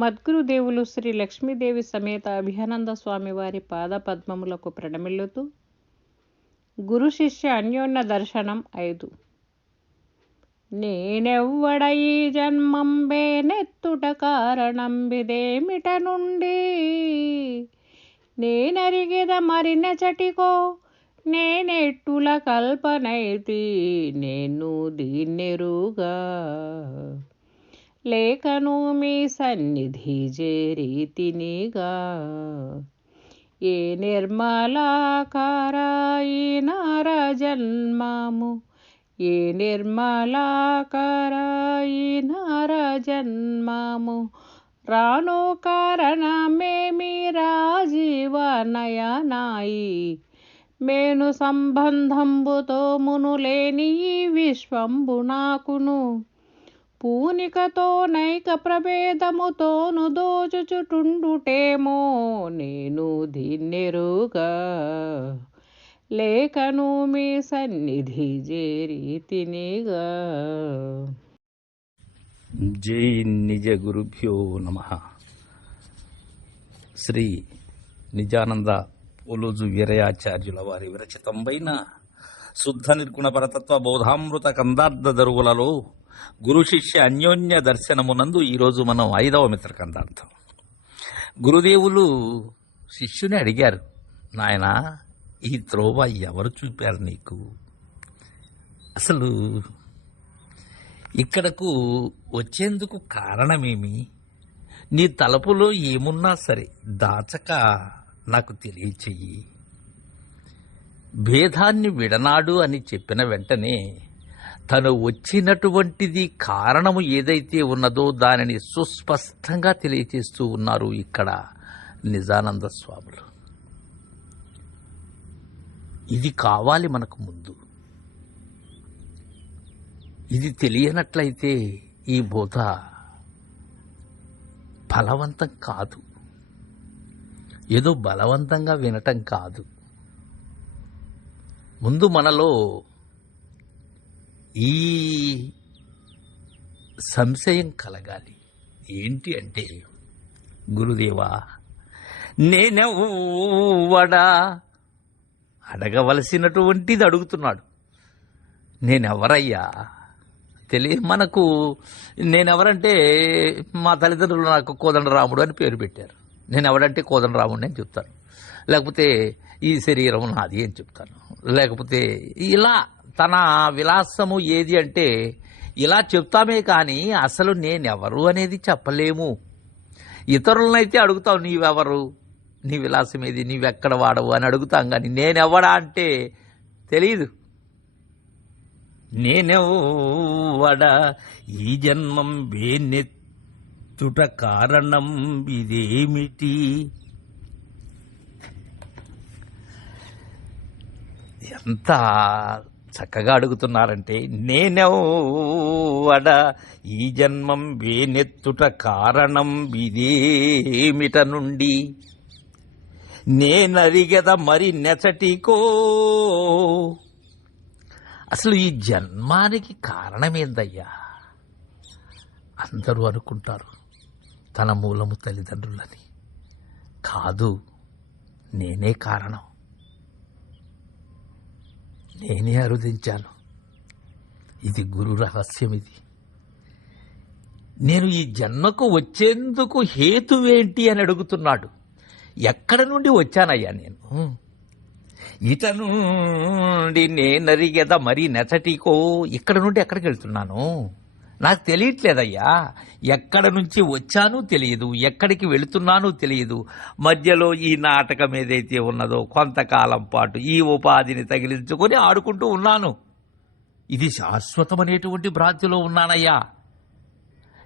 మద్గురుదేవులు శ్రీ లక్ష్మీదేవి సమేత అభియానంద స్వామి వారి పాదపద్మములకు ప్రణమిల్లుతూ గురు శిష్య అన్యోన్య దర్శనం 5. నేనెవ్వడ ఈ జన్మంబే నెత్తుట కారణం బిదేమిట నుండి నేనరిగెద మరి నెచటికో నేనెట్టుల కల్పనైతి నేను దీన్నెరుగా లేఖను మీ సన్నిధి చేరీతినిగా ఏ నిర్మలాకారాయి నార జన్మము ఏ నిర్మలాకారాయి నార జన్మము రాను కారణమేమి రాజీవనయనాయి మేను సంబంధంబుతో మునులేని ఈ విశ్వంబు నాకును పూనికతో నైక ప్రభేదముతోను దోచుచుటుండుటేమో నేను దీన్నెరుగా లేఖను మీ సన్నిధి చేరీతినిగా. జై నిజ గురుభ్యో నమః. శ్రీ నిజానంద పోలోజు వీరయాచార్యుల వారి విరచితంబైన శుద్ధ నిర్గుణ పరతత్వ బోధామృత కందార్థ దరువులలో గురు శిష్య అన్యోన్య దర్శనమునందు ఈరోజు మనం 5వ మిత్ర కందార్థం. గురుదేవులు శిష్యుని అడిగారు, నాయనా ఈ త్రోవ ఎవరు చూపారు నీకు? అసలు ఇక్కడకు వచ్చేందుకు కారణమేమి? నీ తలపులో ఏమున్నా సరే దాచక నాకు తెలియచెయ్యి. భేదాన్ని విడనాడు అని చెప్పిన వెంటనే తను వచ్చినటువంటిది కారణము ఏదైతే ఉన్నదో దానిని సుస్పష్టంగా తెలియచేస్తూ ఉన్నారు ఇక్కడ నిజానంద స్వాములు. ఇది కావాలి మనకు ముందు. ఇది తెలియనట్లయితే ఈ బోధ ఫలవంతం కాదు, ఏదో బలవంతంగా వినటం కాదు. ముందు మనలో ఈ సంశయం కలగాలి. ఏంటి అంటే, గురుదేవా నేనెవ్వడా అడగవలసినటువంటిది అడుగుతున్నాడు. నేనెవరయ్యా తెలియ మనకు. నేనెవరంటే మా తల్లిదండ్రులు నాకు కోదండరాముడు అని పేరు పెట్టారు. నేనెవడంటే కోదండరాముడిని అని చెప్తాను, లేకపోతే ఈ శరీరం నాది అని చెప్తాను, లేకపోతే ఇలా తన విలాసము ఏది అంటే ఇలా చెప్తామే కానీ అసలు నేనెవరు అనేది చెప్పలేము. ఇతరులనైతే అడుగుతావు, నీవెవరు, నీ విలాసం ఏది, నీవెక్కడ వాడవు అని అడుగుతాం కానీ నేనెవడా అంటే తెలీదు. నేనెవ్వడా ఈ జన్మం వేనెత్తుట కారణం ఇదేమిటి? ఎంత చక్కగా అడుగుతున్నారంటే, నేనెవ్వడా ఈ జన్మం వేనెత్తుట కారణం ఇదేమిట నుండి నేనరిగెద మరి నెచటికో. అసలు ఈ జన్మానికి కారణమేందయ్యా? అందరూ అనుకుంటారు తన మూలము తల్లిదండ్రులని. కాదు, నేనే కారణం. నేనే అరుదించాను. ఇది గురు రహస్యం. ఇది నేను ఈ జన్మకు వచ్చేందుకు హేతువేంటి అని అడుగుతున్నాడు. ఎక్కడ నుండి వచ్చానయ్యా నేను? ఇట నుండి నేనరిగెద మరి నెచటికో. ఇక్కడ నుండి ఎక్కడికి వెళ్తున్నాను నాకు తెలియట్లేదయ్యా. ఎక్కడ నుంచి వచ్చానూ తెలియదు, ఎక్కడికి వెళుతున్నానూ తెలియదు. మధ్యలో ఈ నాటకం ఏదైతే ఉన్నదో కొంతకాలం పాటు ఈ ఉపాధిని తగిలించుకొని ఆడుకుంటూ ఉన్నాను. ఇది శాశ్వతమనేటువంటి భ్రాంతిలో ఉన్నానయ్యా.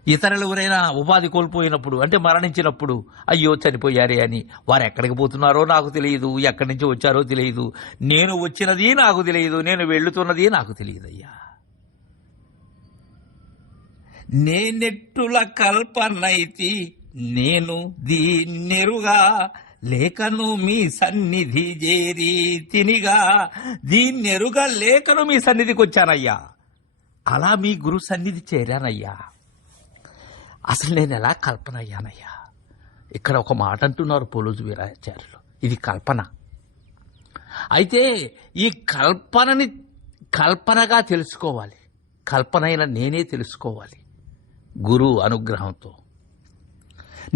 ఇతరులు ఎవరైనా ఉపాధి కోల్పోయినప్పుడు అంటే మరణించినప్పుడు అయ్యో చనిపోయారే అని వారు ఎక్కడికి పోతున్నారో నాకు తెలియదు, ఎక్కడి నుంచి వచ్చారో తెలియదు. నేను వచ్చినది నాకు తెలియదు, నేను వెళుతున్నది నాకు తెలియదయ్యా. నేనెట్టుల కల్పనైతి నేను దీన్నెరుగా లేఖను మీ సన్నిధి చేరి తినిగా. దీన్నెరుగా లేఖను మీ సన్నిధికి వచ్చానయ్యా. అలా మీ గురు సన్నిధి చేరానయ్యా. అసలు నేను ఎలా కల్పన అయ్యానయ్యా? ఇక్కడ ఒక మాట అంటున్నారు పోలోజు వీరాచార్యులు, ఇది కల్పన. అయితే ఈ కల్పనని కల్పనగా తెలుసుకోవాలి, కల్పనైన నేనే తెలుసుకోవాలి గురువు అనుగ్రహంతో.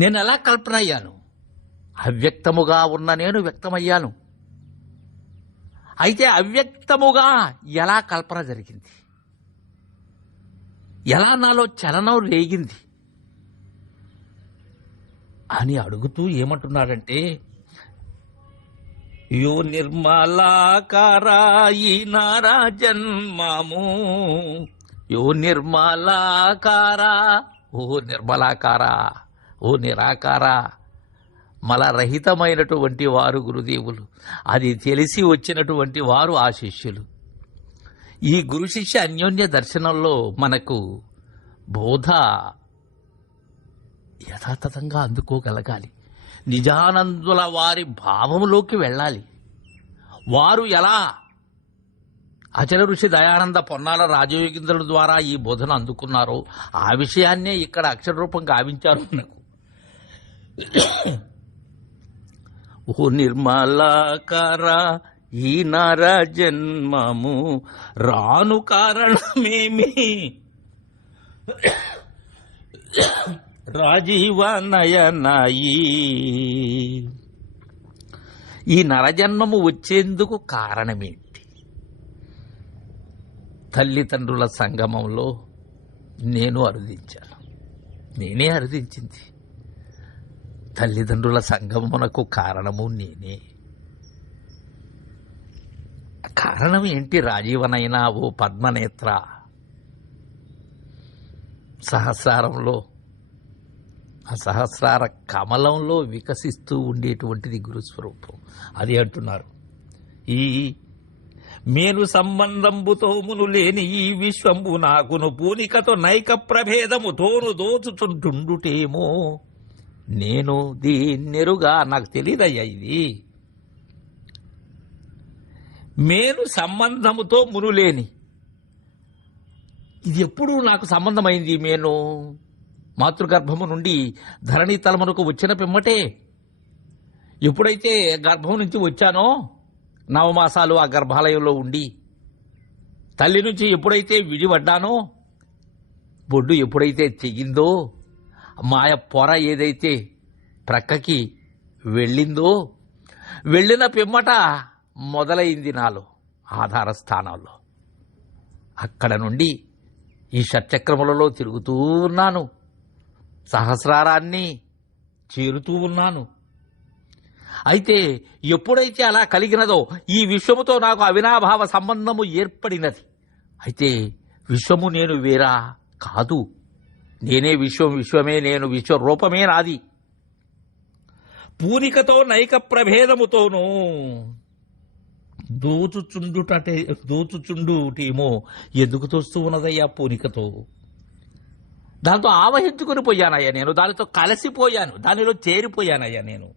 నేను ఎలా కల్పన అయ్యాను? అవ్యక్తముగా ఉన్న నేను వ్యక్తమయ్యాను. అయితే అవ్యక్తముగా ఎలా కల్పన జరిగింది? ఎలా నాలో చలనం రేగింది అని అడుగుతూ ఏమంటున్నాడంటే, యో నిర్మలాకారా ఈ నారా జన్మము, యో నిర్మలాకారా, ఓ నిర్మలాకారా, ఓ నిరాకారా, మలరహితమైనటువంటి వారు గురుదేవులు. అది తెలిసి వచ్చినటువంటి వారు ఆ శిష్యులు. ఈ గురు శిష్య అన్యోన్య దర్శనంలో మనకు బోధ యథాతథంగా అందుకోగలగాలి. నిజానందుల వారి భావంలోకి వెళ్ళాలి. వారు ఎలా అచల ఋషి దయానంద పొన్నాల రాజయోగేంద్రుల ద్వారా ఈ బోధన అందుకున్నారో ఆ విషయాన్నే ఇక్కడ అక్షర రూపం గావించారు మనకు. ఓ నిర్మలాకార ఈ నర జన్మము రాను కారణమేమి, రాజీవ నయనాయి. ఈ నరజన్మము వచ్చేందుకు కారణమేంటి? తల్లిదండ్రుల సంగమంలో నేను అరుదించాను, నేనే అరుదించింది. తల్లిదండ్రుల సంగమమునకు కారణము నేనే. కారణం ఏంటి? రాజీవనైనా ఓ పద్మనేత్ర, సహస్రారంలో ఆ సహస్రార కమలంలో వికసిస్తూ ఉండేటువంటిది గురుస్వరూపం. అది అంటున్నారు, ఈ మేను సంబంధంబుతో మును లేని ఈ విశ్వంబు నాకును పూనికతో నైక ప్రభేదముతోను దోచుచుంటుండుటేమో, నేను దీన్నెరుగా, నాకు తెలియదయ్యా ఇది. మేను సంబంధముతో మునులేని, ఇది ఎప్పుడు నాకు సంబంధమైంది? మేను మాతృగర్భము నుండి ధరణి తలమునకు వచ్చిన పిమ్మటే, ఎప్పుడైతే గర్భం నుంచి వచ్చానో, నవమాసాలు ఆ గర్భాలయంలో ఉండి తల్లి నుంచి ఎప్పుడైతే విడిపడ్డానో, బొడ్డు ఎప్పుడైతే తెగిందో, మాయ పొర ఏదైతే ప్రక్కకి వెళ్ళిందో, వెళ్ళిన పిమ్మట మొదలైంది నాలో ఆధార స్థానాల్లో. అక్కడ నుండి ఈ షట్చక్రములలో తిరుగుతూ ఉన్నాను, సహస్రారాన్ని చేరుతూ ఉన్నాను. అయితే ఎప్పుడైతే అలా కలిగినదో ఈ విశ్వముతో నాకు అవినాభావ సంబంధము ఏర్పడినది. అయితే విశ్వము నేను వేరా కాదు, నేనే విశ్వం, విశ్వమే నేను, విశ్వరూపమే నాది. పూనికతో నైక ప్రభేదముతోనూ దోచుచుండుటేమో ఎందుకు తోస్తూ ఉన్నదయ్యా పూనికతో? దాంతో ఆవహించుకుని పోయానయ్యా నేను, దానితో కలిసిపోయాను, దానిలో చేరిపోయానయ్యా నేను.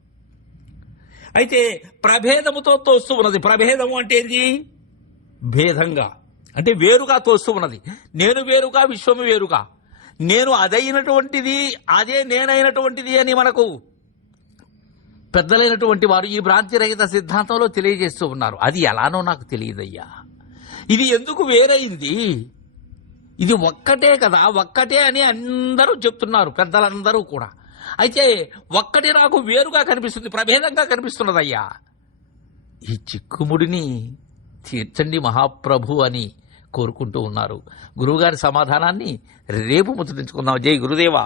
అయితే ప్రభేదముతో తోస్తూ ఉన్నది. ప్రభేదము అంటే ఏంది? భేదంగా, అంటే వేరుగా తోస్తూ ఉన్నది. నేను వేరుగా, విశ్వము వేరుగా. నేను అదైనటువంటిది, అదే నేనైనటువంటిది అని మనకు పెద్దలైనటువంటి వారు ఈ భ్రాంతిరహిత సిద్ధాంతంలో తెలియజేస్తూ ఉన్నారు. అది ఎలానో నాకు తెలియదయ్యా. ఇది ఎందుకు వేరైంది? ఇది ఒక్కటే కదా, ఒక్కటే అని అందరూ చెప్తున్నారు, పెద్దలందరూ కూడా. అయితే ఒక్కటి నాకు వేరుగా కనిపిస్తుంది, ప్రభేదంగా కనిపిస్తున్నదయ్యా. ఈ చిక్కుముడిని తీర్చండి మహాప్రభు అని కోరుకుంటూ ఉన్నారు. గురువుగారి సమాధానాన్ని రేపు ముద్రించుకుందాం. జై గురుదేవా.